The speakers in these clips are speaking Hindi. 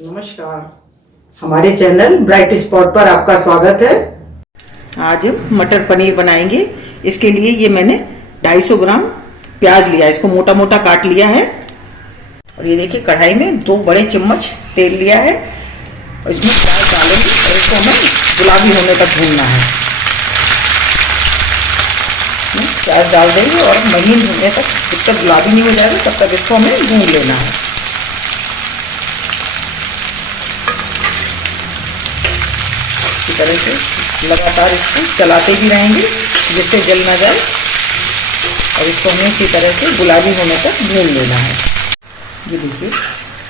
नमस्कार, हमारे चैनल ब्राइट स्पॉट पर आपका स्वागत है। आज हम मटर पनीर बनाएंगे। इसके लिए ये मैंने 250 ग्राम प्याज लिया है, इसको मोटा मोटा काट लिया है। और ये देखिए कढ़ाई में 2 बड़े चम्मच तेल लिया है और इसमें प्याज डालेंगे और इसको हमें गुलाबी होने तक भूनना है। प्याज डाल देंगे और महीन होने तक, जब तक गुलाबी नहीं हो जाएगा तब तक इसको हमें भून लेना है। इसी तरह से लगातार इसको चलाते भी रहेंगे जिससे जल ना जाए और इसको हमें इसी तरह से गुलाबी होने तक भून लेना है। ये देखिए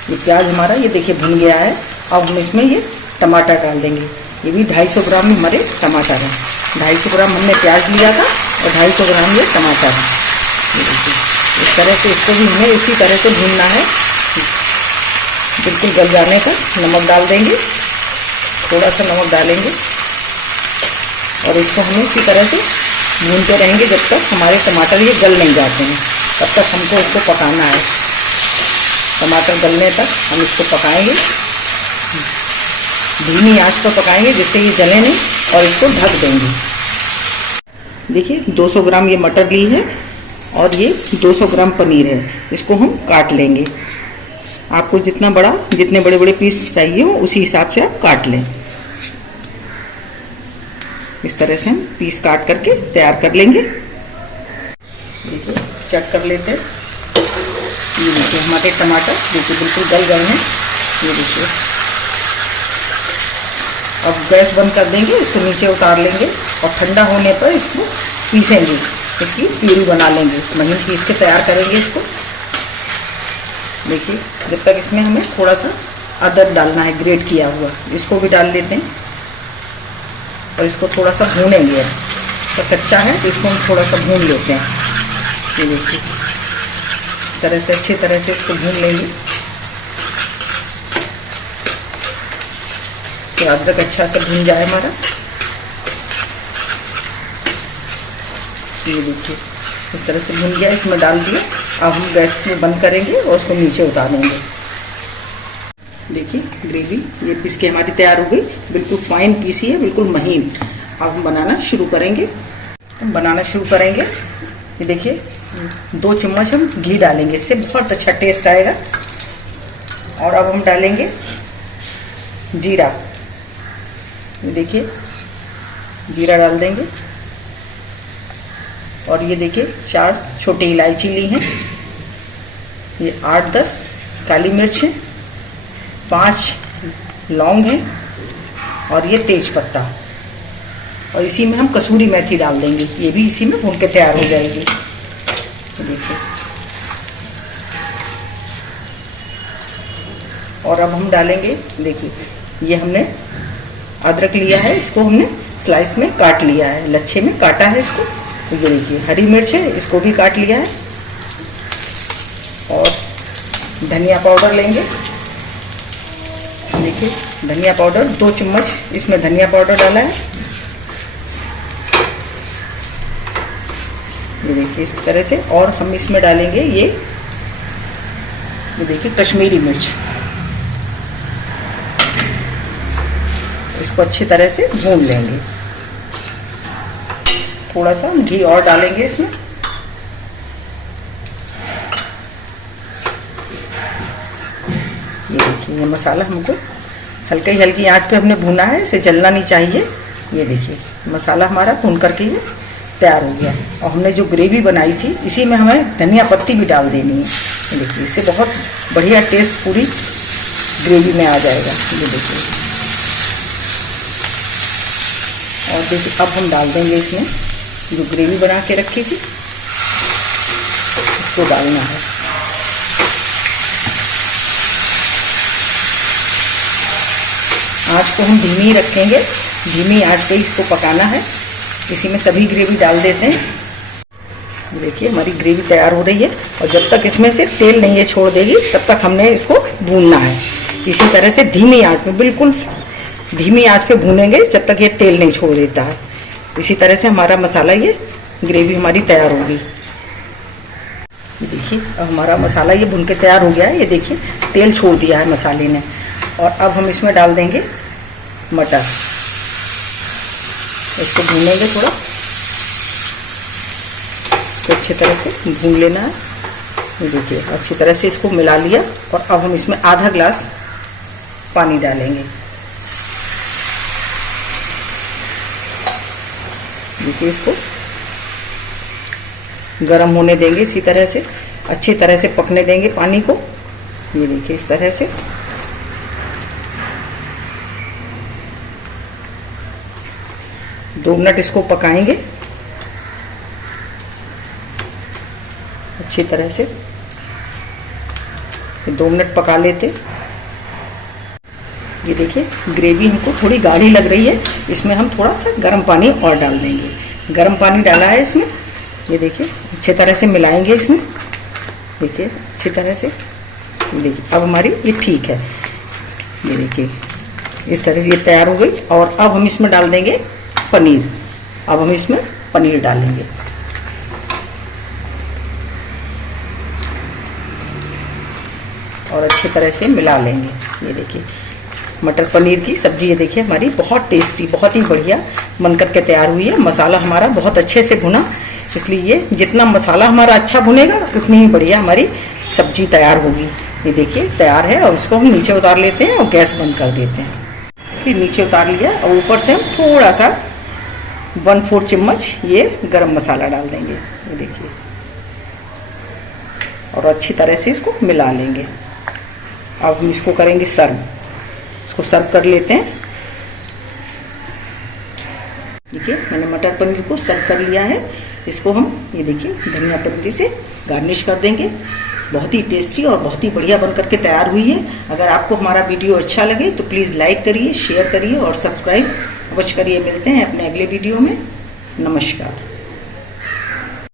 ये प्याज हमारा ये देखिए भुन गया है। अब हम इसमें ये टमाटर डाल देंगे। ये भी 250 ग्राम हमारे टमाटर हैं। 250 ग्राम हमने प्याज लिया था और 250 ग्राम ये टमाटर है। ये देखिए इस तरह से इसको भी हमें इसी तरह से भूनना है, बिल्कुल गल जाने तक। नमक डाल देंगे, थोड़ा सा नमक डालेंगे और इसको हमें इसी तरह से भूनते रहेंगे जब तक हमारे टमाटर ये गल नहीं जाते हैं। तब तक हमको इसको पकाना है। टमाटर गलने तक हम इसको पकाएंगे, धीमी आंच पर पकाएंगे जिससे ये जले नहीं, और इसको ढक देंगे। देखिए 200 ग्राम ये मटर ली है और ये 200 ग्राम पनीर है। इसको हम काट लेंगे। आपको जितना बड़ा, जितने बड़े बड़े पीस चाहिए हो उसी हिसाब से आप काट लें। इस तरह से हम पीस काट करके तैयार कर लेंगे। देखिए चेक कर लेते हैं। ये देखिए हमारे टमाटर देखिए बिल्कुल गल गए हैं। ये देखिए अब गैस बंद कर देंगे, इसको नीचे उतार लेंगे और ठंडा होने पर इसको पीसेंगे। इसकी प्यूरी बना लेंगे, महीन पीस के तैयार करेंगे इसको। देखिए जब तक इसमें हमें थोड़ा सा अदरक डालना है, ग्रेट किया हुआ, इसको भी डाल लेते हैं और इसको थोड़ा सा भूनेंगे। तो कच्चा है तो इसको हम थोड़ा सा भून लेते हैं। ये देखिए इस तरह से अच्छी तरह से इसको भून लेंगे। तो अदरक अच्छा से भून जाए हमारा। ये देखिए इस तरह से भून गया, इसमें डाल दिया। अब हम गैस में बंद करेंगे और उसको नीचे उतारेंगे। देखिए ग्रेवी ये पीस के हमारी तैयार हो गई, बिल्कुल फाइन पीसी है, बिल्कुल महीन। अब हम बनाना शुरू करेंगे। ये देखिए 2 चम्मच हम घी डालेंगे, इससे बहुत अच्छा टेस्ट आएगा। और अब हम डालेंगे जीरा। ये देखिए जीरा डाल देंगे। और ये देखिए 4 छोटी इलायची ली हैं। ये 8-10 काली मिर्च है, 5 लौंग है और ये तेज पत्ता। और इसी में हम कसूरी मेथी डाल देंगे, ये भी इसी में भून के तैयार हो जाएगी। देखिए और अब हम डालेंगे, देखिए ये हमने अदरक लिया है, इसको हमने स्लाइस में काट लिया है, लच्छे में काटा है इसको। ये देखिए हरी मिर्च है, इसको भी काट लिया है। और धनिया पाउडर लेंगे। देखिए धनिया पाउडर 2 चम्मच इसमें धनिया पाउडर डाला है। ये देखिए इस तरह से। और हम इसमें डालेंगे ये देखिए कश्मीरी मिर्च। इसको अच्छी तरह से भून लेंगे। थोड़ा सा घी और डालेंगे इसमें। ये देखिए ये मसाला हमको हल्की आंच पे हमने भुना है, इसे जलना नहीं चाहिए। ये देखिए मसाला हमारा भून करके ये तैयार हो गया। और हमने जो ग्रेवी बनाई थी इसी में हमें धनिया पत्ती भी डाल देनी है। ये देखिए इससे बहुत बढ़िया टेस्ट पूरी ग्रेवी में आ जाएगा। ये देखिए और देखिए अब हम डाल देंगे इसमें जो ग्रेवी बना के रखी थी, इसको डालना है। आँच को हम धीमी रखेंगे, धीमी आँच पे इसको पकाना है। इसी में सभी ग्रेवी डाल देते हैं। देखिए हमारी ग्रेवी तैयार हो रही है और जब तक इसमें से तेल नहीं है छोड़ देगी तब तक हमने इसको भूनना है। इसी तरह से धीमी आँच पे, बिल्कुल धीमी आँच पे भूनेंगे जब तक ये तेल नहीं छोड़ देता है। इसी तरह से हमारा मसाला, ये ग्रेवी हमारी तैयार होगी। देखिए अब हमारा मसाला ये भून के तैयार हो गया है। ये देखिए तेल छोड़ दिया है मसाले ने। और अब हम इसमें डाल देंगे मटर। इसको भूनेंगे थोड़ा, तो अच्छी तरह से भून लेना है। ये देखिए अच्छी तरह से इसको मिला लिया और अब हम इसमें आधा ग्लास पानी डालेंगे। देखिए इसको गरम होने देंगे, इसी तरह से अच्छी तरह से पकने देंगे पानी को। ये देखिए इस तरह से 2 मिनट इसको पकाएंगे अच्छी तरह से। 2 मिनट पका लेते। ये देखिए ग्रेवी हमको थोड़ी गाढ़ी लग रही है, इसमें हम थोड़ा सा गर्म पानी और डाल देंगे। गर्म पानी डाला है इसमें। ये देखिए अच्छी तरह से मिलाएंगे इसमें। देखिए अच्छी तरह से, देखिए अब हमारी ये ठीक है। ये देखिए इस तरह से ये तैयार हो गई। और अब हम इसमें डाल देंगे पनीर। अब हम इसमें पनीर डालेंगे। और अच्छी तरह से मिला लेंगे। ये देखिए मटर पनीर की सब्जी, ये देखिए हमारी बहुत टेस्टी, बहुत ही बढ़िया बनकर के तैयार हुई है। मसाला हमारा बहुत अच्छे से भुना, इसलिए ये जितना मसाला हमारा अच्छा भुनेगा उतनी ही बढ़िया हमारी सब्जी तैयार होगी। ये देखिए तैयार है। और इसको हम नीचे उतार लेते हैं और गैस बंद कर देते हैं। फिर नीचे उतार लिया और ऊपर से हम थोड़ा सा 1/4 चम्मच ये गरम मसाला डाल देंगे। ये देखिए और अच्छी तरह से इसको मिला लेंगे। अब हम इसको करेंगे सर्व। इसको सर्व कर लेते हैं। देखिए मैंने मटर पनीर को सर्व कर लिया है। इसको हम ये देखिए धनिया पत्ती से गार्निश कर देंगे। बहुत ही टेस्टी और बहुत ही बढ़िया बनकर के तैयार हुई है। अगर आपको हमारा वीडियो अच्छा लगे तो प्लीज़ लाइक करिए, शेयर करिए और सब्सक्राइब अवश्य करिए। मिलते हैं अपने अगले वीडियो में। नमस्कार।